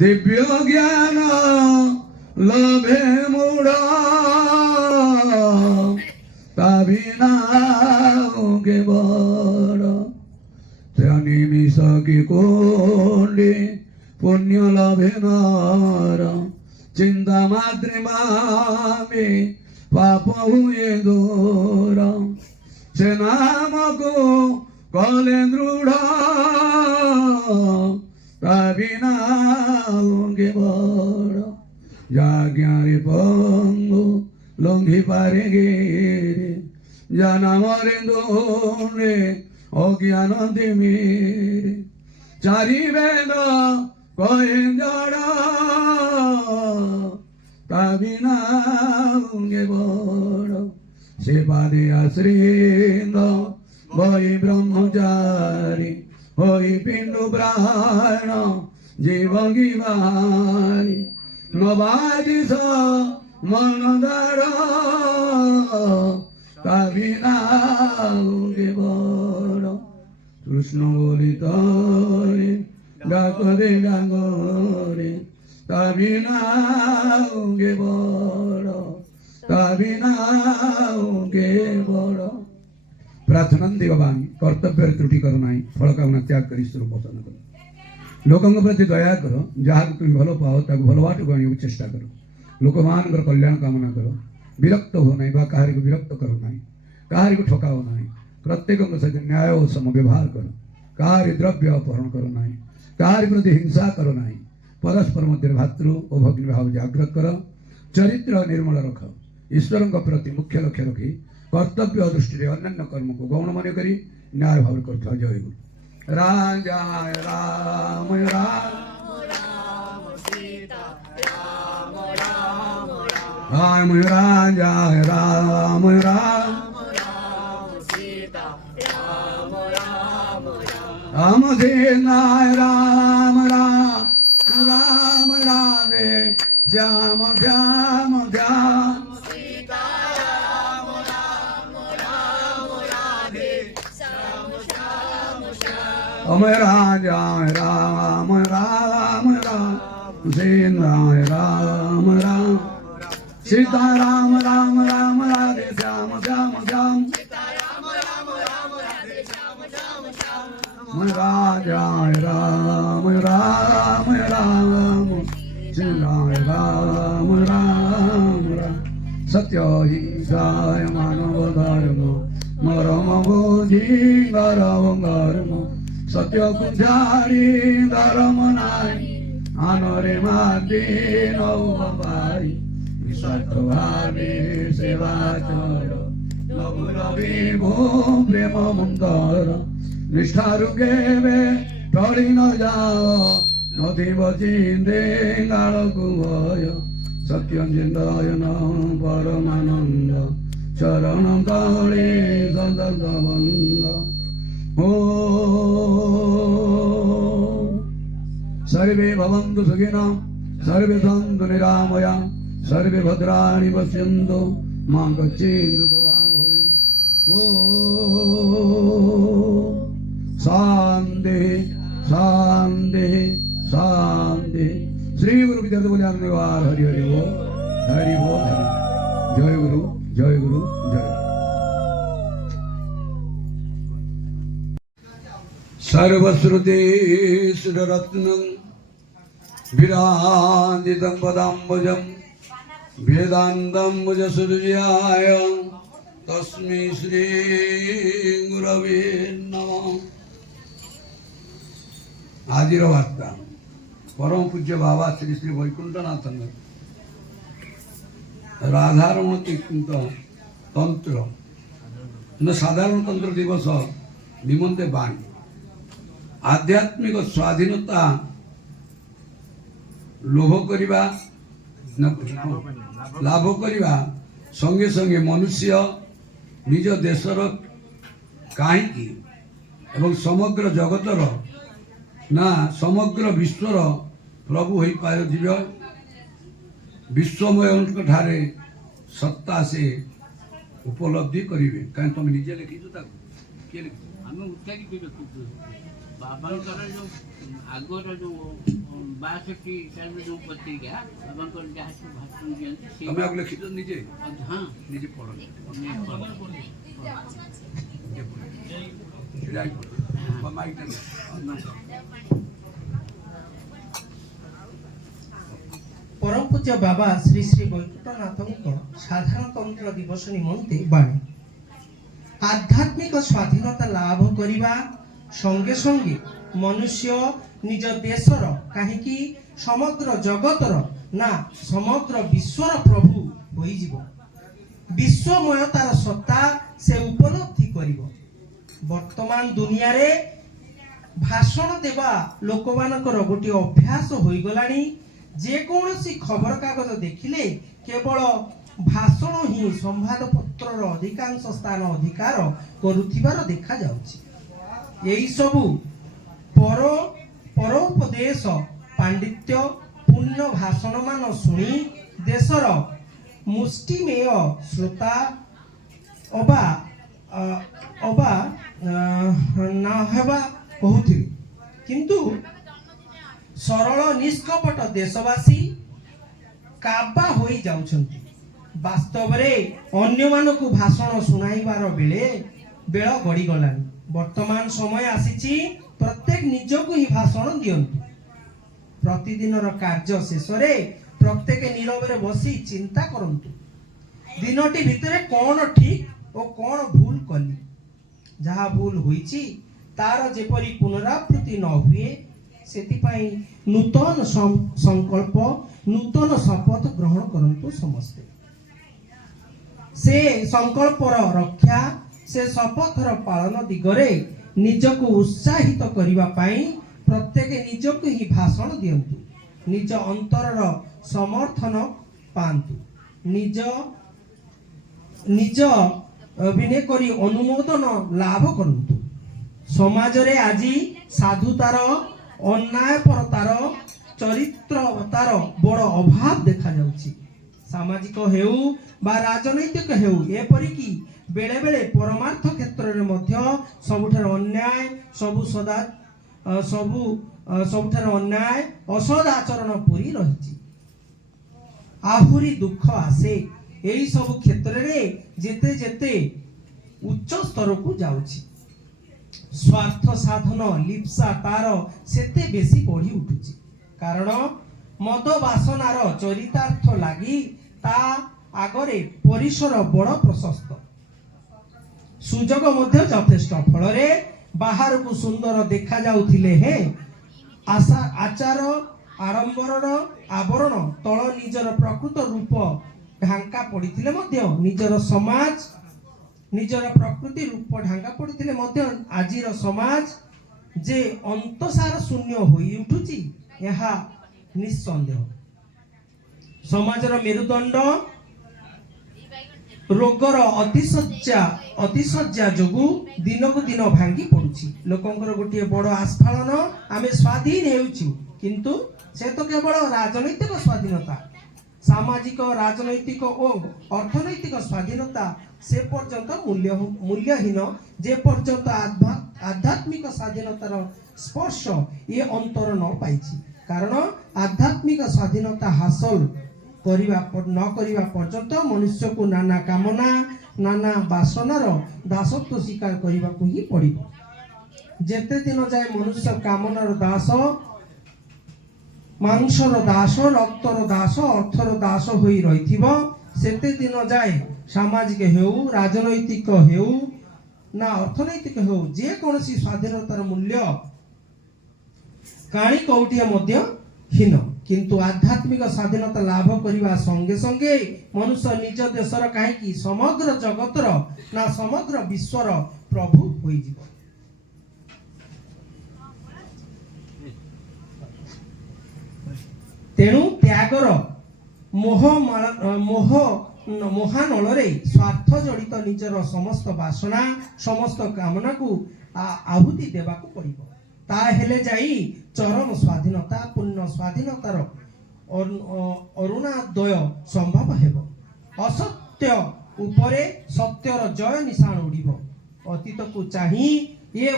দিব্য জ্ঞান লভে মুড়া পাবি নাগে বড় ত্রণী মিশকি কোন্ডি পুণ্য লভে নর চিন্তা মাতৃমামি পাপ হুয়ে দূর সে নামকু கொலென்றுடா রবিনালঙ্গে বড় যাজ্ঞারে পঙ্গু লঙ্ঘি পারে গে জানামরে দোনে অজ্ঞান দেমে চারি বেদ কহেন জড়া রবিনালঙ্গে বড় সে পাদে আশ্রিন্দ হই ব্রহ্মচারী হই পিণ্ডু প্রাণ জীবগী বাহারি নবাদিস মন দার কাবিনা কৃষ্ণ বলি তরে ডাকরে ডাকরে তাবি নাও গে বড় তাবি নাও গে বড় પ્રાર્થનાને દેવામી કર્તવ્ય ત્રુટિ કરો નહીં ફળકામના ત્યાગ કરી સ્વરૂપોસન કરો ଲୋକଙ୍କ ପ୍ରତି ଦୟା କର ଯାହାକୁ ତୁମେ ଭଲ ପାଅ ତାକୁ ଭଲ ବାଟକୁ ଆଣିବାକୁ ଚେଷ୍ଟା କର ଲୋକମାନଙ୍କର କଲ୍ୟାଣ କାମନା କର ବିରକ୍ତ ହୁଅ ନାହିଁ ବା କାହାରିକୁ ବିରକ୍ତ କର ନାହିଁ କାହାରିକୁ ଠକାଅ ନାହିଁ ପ୍ରତ୍ୟେକଙ୍କ ସହିତ ନ୍ୟାୟ ଓ ସମ ବ୍ୟବହାର କର କାହାରି ଦ୍ରବ୍ୟ ଅପହରଣ କର ନାହିଁ କାହାରି ପ୍ରତି ହିଂସା କର ନାହିଁ ପରସ୍ପର ମଧ୍ୟରେ ଭାତୃ ଓ ଭଗ୍ନୀ ଭାବ ଜାଗ୍ରତ କର ଚରିତ୍ର ନିର୍ମଳ ରଖ ଈଶ୍ୱରଙ୍କ ପ୍ରତି ମୁଖ୍ୟ ଲକ୍ଷ୍ୟ ରଖି કર્તવ્ય દૃષ્ટિએ અન્યના કર્મ કો ગૌણ મને કરી ન્યાય ભાવ કરતા જય ગુરુ રાજા રામ રામ રામ રાજા રામ રામ રામ નાય રામ રામ રામ રામે શ્યામ શ્યામ राम राम राम राम राम हुसैन राम राम राम सीता राम राम राम राधे श्याम श्याम श्याम राम राम राम राम श्री राम राम राम राम सत्य ही गाय मानव धर्म मरम बोधि गरव गर्म সত্যকুঞ্জারি ধরমনাই আনরে মাদি নৌবাই সত্যভাবে সেবা চর লঘু রবি ভূম প্রেম মন্দর নিষ্ঠারু গেবে টরি ন যাও নদী বজি দেঙ্গাড়কু ভয় সত্যম জিন্দয়ন পরমানন্দ চরণ তলে সদন্ত বন্ধ सर्वे भवन्तु सुखिनः सर्वे सन्तु निरामया सर्वे भद्राणि पश्यन्तु मां गच्छेन्दु ओ शान्तिः शान्तिः शान्तिः श्रीगुरुविदतुल्यान्निवार हरि हरि ओ हरि ओ हरि जय गुरु जय गुरु जय सर्वश्रुतिसुररत्नं विराजितं पदाम्बुजं वेदान्ताम्बुजसुर्याय तस्मै শ্রীগুরবে নমঃ আজির বার্তা পরম পূজ্য বাবা শ্রী শ্রী বৈকুণ্ঠনাথন রাধারমণ কীর্তন্ত তন্ত্র সাধারণতন্ত্র দিবস নিমন্তে বাণী ଆଧ୍ୟାତ୍ମିକ ସ୍ୱାଧୀନତା ଲୋଭ କରିବା ଲାଭ କରିବା ସଙ୍ଗେ ସଙ୍ଗେ ମନୁଷ୍ୟ ନିଜ ଦେଶର କାହିଁକି ଏବଂ ସମଗ୍ର ଜଗତର ନା ସମଗ୍ର ବିଶ୍ୱର ପ୍ରଭୁ ହୋଇପାରିବ ବିଶ୍ୱମୟଙ୍କ ଠାରେ ସତ୍ତା ସେ ଉପଲବ୍ଧି କରିବେ କାହିଁକି ତୁମେ ନିଜେ ଲେଖିଛ ତାକୁ କିଏ ଲେଖିଛ ଆମେ ଉତ୍ସାହିତ ବାବାଙ୍କର ଯେଉଁ ଆଗର ଯେଉଁ ବାଷଠି ହିସାବରେ ଯେଉଁ ପତ୍ରିକା ବାବାଙ୍କର ଯାହା ସବୁ ଭାଷଣ ଦିଅନ୍ତି ସେ ନିଜେ ହଁ ନିଜେ ପଢ଼ନ୍ତି পরম পূজ্য বাবা শ্রী শ্রী বৈকুণ্ঠনাথঙ্ক সাধারণতন্ত্র দিবস নিমন্তে বাণী আধ্যাত্মিক স্বাধীনতা লাভ করিবা সঙ্গে সঙ্গে ମନୁଷ୍ୟ ନିଜ ଦେଶର କାହିଁକି ସମଗ୍ର ଜଗତର ନା ସମଗ୍ର ବିଶ୍ୱର ପ୍ରଭୁ ହୋଇଯିବ ବିଶ୍ୱମୟ ତାର ସତ୍ତା ସେ ଉପଲବ୍ଧି କରିବ ବର୍ତ୍ତମାନ ଦୁନିଆରେ ଭାଷଣ ଦେବା ଲୋକମାନଙ୍କର ଗୋଟିଏ ଅଭ୍ୟାସ ହୋଇଗଲାଣି ଯେକୌଣସି ଖବରକାଗଜ ଦେଖିଲେ କେବଳ ଭାଷଣ ହିଁ ସମ୍ବାଦପତ୍ରର ଅଧିକାଂଶ ସ୍ଥାନ ଅଧିକାର କରୁଥିବାର ଦେଖାଯାଉଛି ଏହିସବୁ ପର ପରୋପଦେଶ ପାଣ୍ଡିତ୍ୟ ପୂର୍ଣ୍ଣ ଭାଷଣମାନ ଶୁଣି ଦେଶର ମୁଷ୍ଟିମେୟ ଶ୍ରୋତା ଅବା ଅବା ନା ହେବା କିନ୍ତୁ ସରଳ ନିଷ୍କପଟ ଦେଶବାସୀ କାବା ହୋଇଯାଉଛନ୍ତି ବାସ୍ତବରେ ଅନ୍ୟମାନଙ୍କୁ ଭାଷଣ ଶୁଣାଇବାର ବେଳେ ବେଳ ଗଡ଼ିଗଲାଣି বর্তমান সময় আসিছি প্রত্যেক নিজকু হি ভাষণ দিও প্রতিদিনর কার্য শেষরে প্রত্যেক নীরবরে বসি চিন্তা করন্তু দিনটি ভিতরে কোন ঠিক ও কোন ভুল কলি যাহা ভুল হয়েছি তার যেপরি পুনরাবৃত্তি ন হুয়ে ସେଥିପାଇଁ নূতন সংকল্প নূতন শপথ গ্রহণ କରନ୍ତୁ ସମସ୍ତେ সে সংকল্পর রক্ষা ସେ ଶପଥର ପାଳନ ଦିଗରେ ନିଜକୁ ଉତ୍ସାହିତ କରିବା ପାଇଁ ପ୍ରତ୍ୟେକ ନିଜକୁ ହିଁ ଭାଷଣ ଦିଅନ୍ତୁ ନିଜ ଅନ୍ତରର ସମର୍ଥନ ପାଆନ୍ତୁ ନିଜ ନିଜ ଅଭିନୟ କରି ଅନୁମୋଦନ ଲାଭ କରନ୍ତୁ ସମାଜରେ ଆଜି ସାଧୁତାର ଅନ୍ୟାୟପରତାର ଚରିତ୍ରତାର ବଡ଼ ଅଭାବ ଦେଖାଯାଉଛି ସାମାଜିକ ହେଉ ବା ରାଜନୈତିକ ହେଉ ଏପରିକି বেড়ে বেড়ে পরমার্থ ক্ষেত্রে মধ্যে সবুঠার অন্যায় সবু সদা সবু সবুঠার অন্যায় অসদ আচরণ পরি রয়েছে আহুরি দুঃখ আসে এই সবু ক্ষেত্রে যেতে যেতে উচ্চ স্তরকু যাচ্ছে স্বার্থ সাধন লিপসা তার সেতে বেশি বড়ি উঠুছে কারণ মদ বাসনার চরিতার্থ লাগি তা আগরে পরিসর বড় প্রশস্ত ସୁଯୋଗ ମଧ୍ୟ ଯଥେଷ୍ଟ ଫଳରେ ବାହାରକୁ ସୁନ୍ଦର ଦେଖାଯାଉଥିଲେ ହେଁ ଆଶା ଆଚାର ଆଡ଼ମ୍ବରର ଆବରଣ ତଳ ନିଜର ପ୍ରକୃତ ରୂପ ଢାଙ୍କା ପଡ଼ିଥିଲେ ମଧ୍ୟ ନିଜର ସମାଜ ନିଜର ପ୍ରକୃତି ରୂପ ଢାଙ୍କା ପଡ଼ିଥିଲେ ମଧ୍ୟ ଆଜିର ସମାଜ ଯେ ଅନ୍ତସାର ଶୂନ୍ୟ ହୋଇ ଉଠୁଛି ଏହା ନିଃସନ୍ଦେହ ସମାଜର ମେରୁଦଣ୍ଡ ରୋଗର ଅତିଶଯ୍ୟା ଅତିଶଯ୍ୟା ଯୋଗୁଁ ଦିନକୁ ଦିନ ଭାଙ୍ଗି ପଡ଼ୁଛି ଲୋକଙ୍କର ଗୋଟିଏ ବଡ଼ ଆସ୍ଫାଳନ ଆମେ ସ୍ୱାଧୀନ ହେଉଛୁ କିନ୍ତୁ ସେ ତ କେବଳ ରାଜନୈତିକ ସ୍ୱାଧୀନତା ସାମାଜିକ ରାଜନୈତିକ ଓ ଅର୍ଥନୈତିକ ସ୍ୱାଧୀନତା ସେ ପର୍ଯ୍ୟନ୍ତ ମୂଲ୍ୟ ମୂଲ୍ୟହୀନ ଯେପର୍ଯ୍ୟନ୍ତ ଆଧ୍ୟାତ୍ମିକ ସ୍ୱାଧୀନତାର ସ୍ପର୍ଶ ଇଏ ଅନ୍ତର ନ ପାଇଛି କାରଣ ଆଧ୍ୟାତ୍ମିକ ସ୍ୱାଧୀନତା ହାସଲ କରିବା ନ କରିବା ପର୍ଯ୍ୟନ୍ତ ମନୁଷ୍ୟକୁ ନାନା କାମନା ନାନା ବାସନାର ଦାସତ୍ୱ ସ୍ୱୀକାର କରିବାକୁ ହିଁ ପଡ଼ିବ ଯେତେ ଦିନ ଯାଏ ମନୁଷ୍ୟ କାମନାର ଦାସ ମାଂସର ଦାସ ରକ୍ତର ଦାସ ଅର୍ଥର ଦାସ ହୋଇ ରହିଥିବ ସେତେ ଦିନ ଯାଏ ସାମାଜିକ ହେଉ ରାଜନୈତିକ ହେଉ ନା ଅର୍ଥନୈତିକ ହେଉ ଯେକୌଣସି ସ୍ୱାଧୀନତାର ମୂଲ୍ୟ କାଣି କଉଟିଏ ମଧ୍ୟ ହୀନ কিন্তু ଆଧ୍ୟାତ୍ମିକ ସ୍ୱାଧୀନତା ଲାଭ କରିବା ସଙ୍ଗେ ସଙ୍ଗେ ମନୁଷ୍ୟ ନିଜ ଦେଶର କାହିଁକି ସମଗ୍ର ଜଗତର ନା ସମଗ୍ର ବିଶ୍ୱର ପ୍ରଭୁ ହୋଇଯିବ ତେଣୁ ତ୍ୟାଗର ମୋହ ମୋହ ମହାନଳରେ ସ୍ୱାର୍ଥ ଜଡ଼ିତ ନିଜର ସମସ୍ତ ବାସନା ସମସ୍ତ କାମନାକୁ ଆହୁତି ଦେବାକୁ ପଡ଼ିବ ତାହେଲେ ଯାଇ চরম ସ୍ୱାଧୀନତା ପୂର୍ଣ୍ଣ ସ୍ୱାଧୀନତାର ଅରୁଣାଦୟ ସମ୍ଭବ ହେବ ଅସତ୍ୟ ଉପରେ ସତ୍ୟର ଜୟ ନିଶାଣ ଉଡ଼ିବ ଅତୀତକୁ ଚାହିଁ ଏ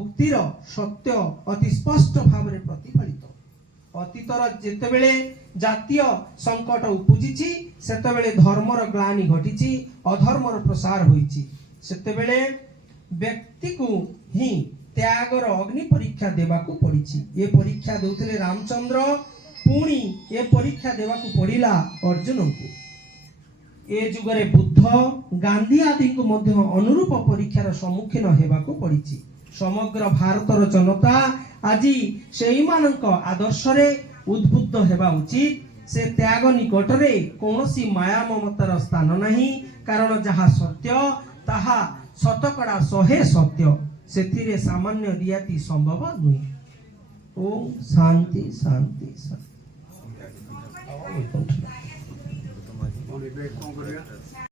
ଉକ୍ତିର ସତ୍ୟ ଅତି ସ୍ପଷ୍ଟ ଭାବରେ ପ୍ରତିଫଳିତ ଅତୀତର ଯେତେବେଳେ ଜାତୀୟ ସଙ୍କଟ ଉପୁଜିଛି ସେତେବେଳେ ଧର୍ମର ଗ୍ଲାନି ଘଟିଛି ଅଧର୍ମର ପ୍ରସାର ହୋଇଛି ସେତେବେଳେ ବ୍ୟକ୍ତିକୁ ହିଁ ত্ୟାଗର ଅଗ୍ନି ପରୀକ୍ଷା ଦେବାକୁ ପଡ଼ିଛି ଏ ପରୀକ୍ଷା ଦେଉଥିଲେ ରାମଚନ୍ଦ୍ର ପୁଣି ଏ ପରୀକ୍ଷା ଦେବାକୁ ପଡ଼ିଲା ଅର୍ଜୁନଙ୍କୁ ଏ ଯୁଗରେ ବୁଦ୍ଧ ଗାନ୍ଧୀ ଆଦିଙ୍କୁ ମଧ୍ୟ ଅନୁରୂପ ପରୀକ୍ଷାର ସମ୍ମୁଖୀନ ହେବାକୁ ପଡ଼ିଛି ସମଗ୍ର ଭାରତର ଜନତା ଆଜି ସେଇମାନଙ୍କ ଆଦର୍ଶରେ ଉଦ୍ବୁଦ୍ଧ ହେବା ଉଚିତ ସେ ତ୍ୟାଗ ନିକଟରେ କୌଣସି ମାୟା ମମତାର ସ୍ଥାନ ନାହିଁ କାରଣ ଯାହା ସତ୍ୟ ତାହା ଶତକଡ଼ା ଶହେ ସତ୍ୟ ସେଥିରେ ସାମାନ୍ୟ ରିହାତି ସମ୍ଭବ ନୁହେଁ ଓମ୍ ଶାନ୍ତି ଶାନ୍ତି ଶାନ୍ତି